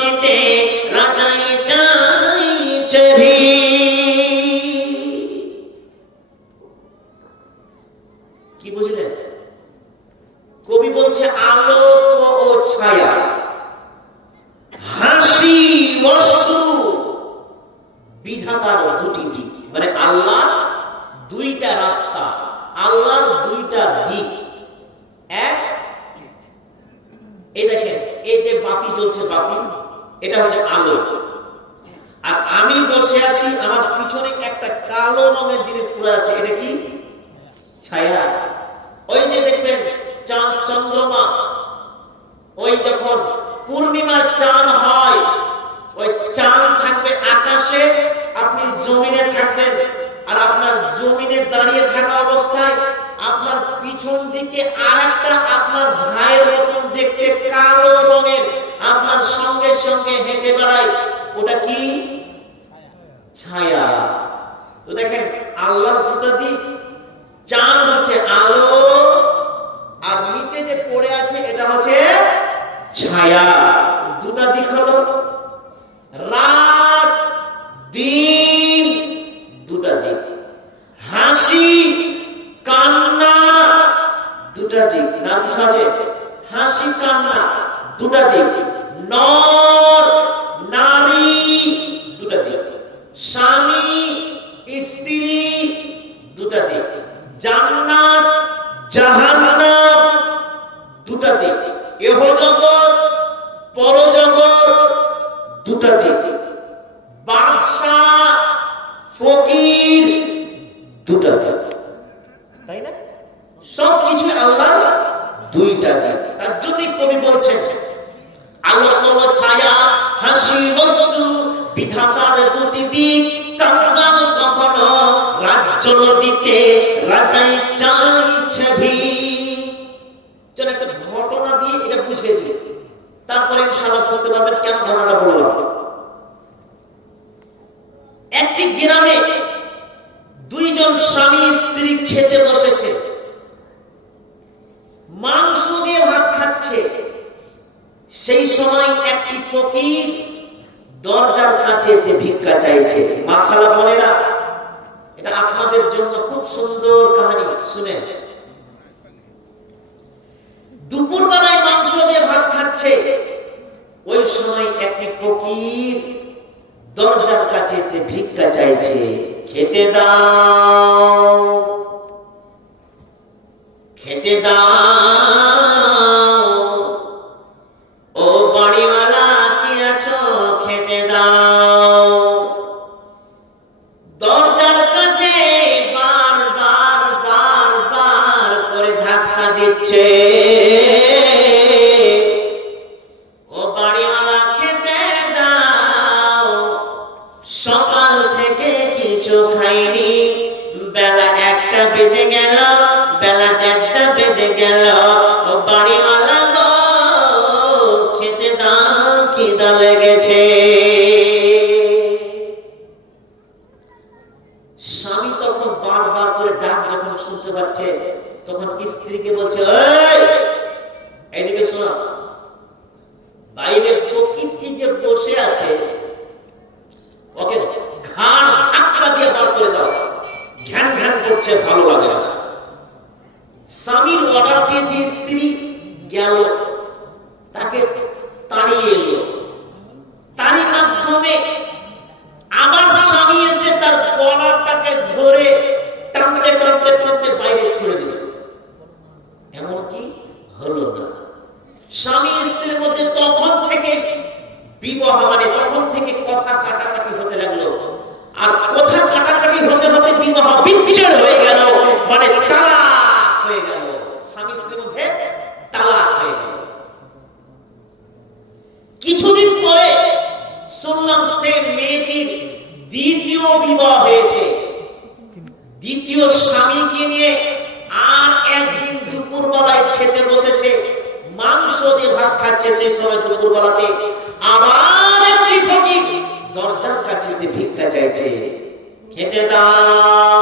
দিতে রাজাই চাইছে কি বুঝলেন? কবি বলছে আলোক ও ছায়া, হাসি অশ্রু বিধাতার দুটি দিক। মানে আল্লাহ দুইটা রাস্তা, আল্লাহর দুইটা দিক। এক, এই দেখেন এই যে বাতি জ্বলছে, বাতি এটা হচ্ছে আলো। আর আমি বসে আছি, আমার পিছনে একটা কালো রঙের জিনিস পড়ে আছে, এটা কি? ছায়া। ওই যে দেখবেন চাঁদ চন্দ্রমা, ওই যখন পূর্ণিমার চাঁদ হয়, ওই চাঁদ থাকবে আকাশে, আপনি জমিনে থাকবেন। আর আপনার জমিনে দাঁড়িয়ে থাকা অবস্থায় আপনার পিছন দিকে আরেকটা আপনার ভাইয়ের মতন দেখতে কালো রঙের আপনার সঙ্গে সঙ্গে হেঁটে বেড়ায়, ওটা কি? ছায়া। তো দেখেন আল্লাহর দুটো দিক, চাঁদ হচ্ছে আলো, আর নিচে যে পড়ে আছে এটা হচ্ছে ছায়া। দুটা দিক হলো রাত দিন, দুটা দিক। হাসি কান্না দুটা দিক, না বুঝাছে? হাসি কান্না দুটা দিক। নর নারী দুটা দিক, স্বামী স্ত্রী দুটা দিক, জান্নাত জাহান্নাম দুটা দিক, এহ জগৎ পরজগৎ দুটা দিক, বাদশাহ ফকির দুটা দিক, তাই না? সবকিছু আল্লাহ দুইটা দিক। তার জন্য কবি বলছেন আলোক ও ছায়া, হাসি অশ্রু বিধাতার দুটি দিক, কাঙ্গাল কখনো রাজ্য দিতে রাজাই চাইছে ভিড়। চলো একটা ঘটনা দিয়ে এটা বুঝিয়ে দিই, তারপরে ইনশাআল্লাহ বুঝতে পারবেন কেন ঘটনাটা বললাম। একটি গ্রামে দুইজন স্বামী স্ত্রী খেতে বসেছে, মাংস দিয়ে ভাত খাচ্ছে। সেই সময় একটি ফকির দরজার কাছে এসে ভিক্ষা চাইছে। মা খালা বোনেরা, এটা আপনাদের জন্য খুব সুন্দর কাহিনী, শুনেন। দুপুর বেলায় মাংস দিয়ে ভাত খাচ্ছে, ওই সময় একটি ফকির দরজার কাছে এসে ভিক্ষা চাইছে, খেতে দাও খেতে দাও, ও বাড়িওয়ালা কি আছো খেতে দাও। দরজার কাছে বারবার বারবার করে ধাক্কা দিচ্ছে, ও বাড়িওয়ালা খেতে দাও, সকাল থেকে কিছু খাইনি, বেলা 1টা বেজে গেল, বেলা 1:30 বেজে গেল, ও বাড়িওয়ালা গো খেতে দাও, খিদা লেগেছে। স্বামী তখন বারবার করে ডাক যখন শুনতে পাচ্ছে, তখন স্ত্রীকে বলছে, এই এইদিকে শোনো, বাইরে ফকিরটি যে বসে আছে ওকে ঘাড় ধাক্কা দিয়ে বার করে দাও, ঘ্যান ঘ্যান করছে, ভালো লাগে না। স্বামীর অর্ডার পেয়েছে, স্ত্রী গেল, তাকে তাড়িয়ে এলো। তারই মাধ্যমে আবার স্বামী এসে তার গলাটাকে ধরে টানতে টানতে টানতে বাইরে ছুড়ে দিল। এমনকি হলো না। স্বামী স্ত্রীর মধ্যে তখন থেকে বিবাহ, মানে তখন থেকে কথা কাটাকাটি হতে লাগলো। আর কথা কাটাকাটি হতে হতে বিবাহ বিচ্ছেদ হয়ে গেল, মানে তালাক হয়ে গেল। স্বামী স্ত্রীর মধ্যে তালাক হয়ে গেল। কিছুদিন পরে শুনলাম সে মেয়েটির দ্বিতীয় বিবাহ হয়েছে, দ্বিতীয় স্বামীকে নিয়ে আর একদিন দুপুর বেলায় খেতে বসেছে, মাংস দিয়ে ভাত খাচ্ছে। সেই সময় দুপুর বেলাতে আবার একটি ফকির দরজার কাছে যে ভিক্ষা চাইছে, খেতে দাও